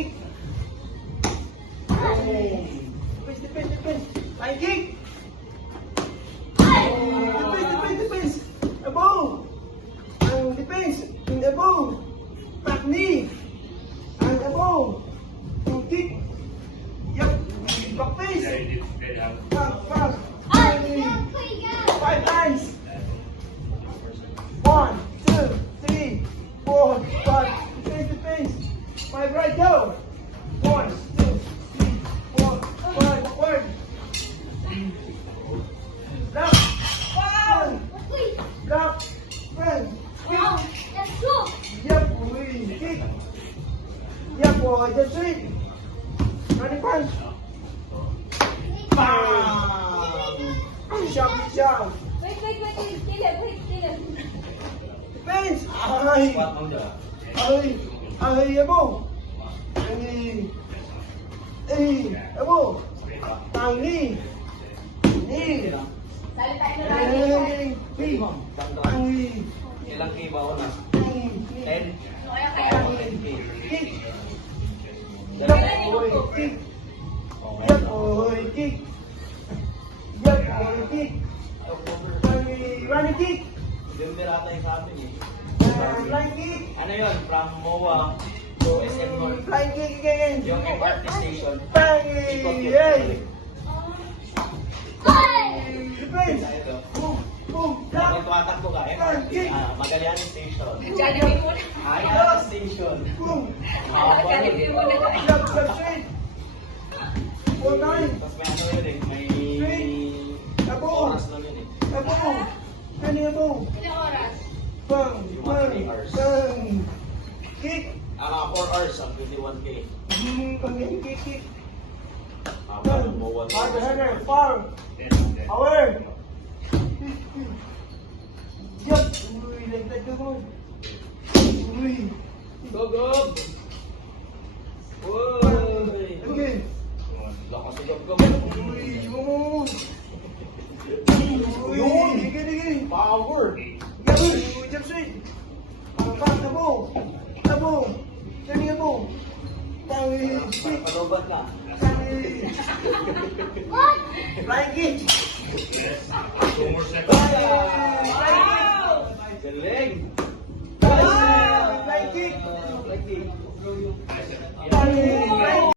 kick. Defense. Flying kick. Defense. Above. Ang defense. In above. Back knee. And above. Yung kick. Yup. Back face. Back. 5 times. 1, 2, 3, 4, 5. Defense. 5 right, go. 1, 2, 3, 4, 5. Forward. Drop. One. Drop. One. Yep, we kick. Yep, boy, just it. Running punch. Bam. Shove. Wait, kill him. Defense. Ay, abo. Abo. Tangi. Ni. Sali tayo na lang. Tangi. Ilang kay ba na? 10? Kick. Yup, boy, kick. Yup, boy, kick. Running kick. Yung pirata yung sa atin eh. Flying kick. Ano yun? From MOA to SM North. Flying kick again. Yung MRT station. Tangi. Ikot yun. Yay. Defense. Ito. Boom. Bakit Drop. tumatakbo ka? MRT. Magallanes Station. Jollibee muna. Ayala Station. Boom. Jollibee muna. Drop. Straight. 4-9. Tapos may ano yun eh. May Abo. oras lang yun eh. Abo. Ano abo? Ilang oras? Bang. Kick. 4 hours ang 21K. Pag-kick. Parang MOA. Harder. Far. Power. Yup. Uy, like mo. Uy. Go! Uy! Again. Lakas sa job ko. Uy, mo. Yun. Sige. Power! Uy, jump straight. Tabo. Kani abo. Tangi. Kick. Palobat ka. Tangi. Flying kick. Galing! Flying kick. Like